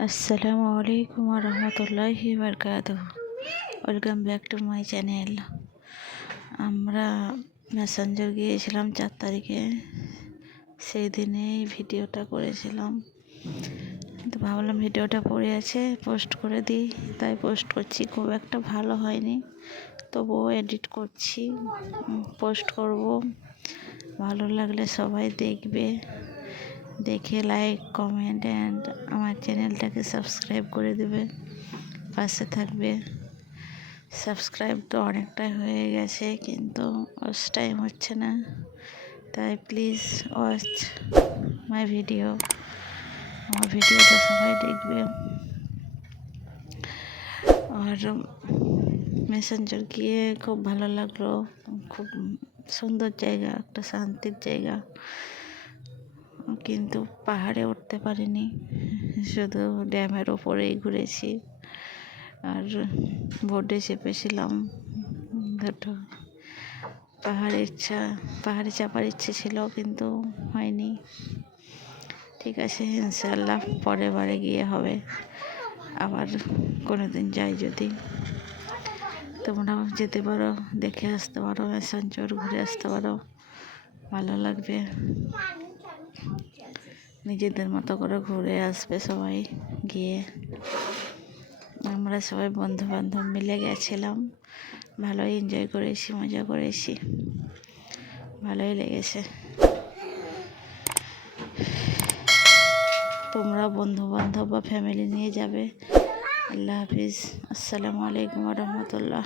আসসালামু আলাইকুম রহমতুল্লাহি বারকাতুহ। Welcome back to my channel. আমরা মেসেঞ্জার গিয়েছিলাম 4 তারিখে, সেই দিনেই ভিডিওটা করেছিলাম। তো ভাবলাম ভিডিওটা পড়ে আছে, পোস্ট করে দিই, তাই পোস্ট করছি। খুব একটা ভালো হয়নি, তবুও এডিট করছি, পোস্ট করব। ভালো লাগলে সবাই দেখবে, দেখে লাইক, কমেন্ট অ্যান্ড আমার চ্যানেলটাকে সাবস্ক্রাইব করে দেবে, পাশে থাকবে। সাবস্ক্রাইব তো অনেকটাই হয়ে গেছে, কিন্তু ওয়াচ টাইম হচ্ছে না, তাই প্লিজ ওয়াচ মাই ভিডিও। আমার ভিডিওটা সবাই দেখবে। আর মেসেঞ্জার গিয়ে খুব ভালো লাগলো, খুব সুন্দর জায়গা, একটা শান্তির জায়গা। কিন্তু পাহাড়ে উঠতে পারিনি, শুধু ড্যামের ওপরেই ঘুরেছি আর বোটে চেপেছিলাম। দুটো পাহাড়ে চাপার ইচ্ছে ছিল, কিন্তু হয়নি। ঠিক আছে, ইনশাআল্লাহ পরের বারে গিয়ে হবে। আবার কোনো দিন যাই যদি, তোমরাও যেতে পারো, দেখে আসতে পারো, মেসেঞ্জার ঘুরে আসতে পারো, ভালো লাগবে। নিজেদের মতো করে ঘুরে আসবে সবাই গিয়ে। আমরা সবাই বন্ধু বান্ধব মিলে গেছিলাম, ভালোই এনজয় করেছি, মজা করেছি, ভালোই লেগেছে। তোমরা বন্ধু বান্ধব বা ফ্যামিলি নিয়ে যাবে। আল্লাহ হাফিজ। আসসালামু আলাইকুম রহমতুল্লাহ।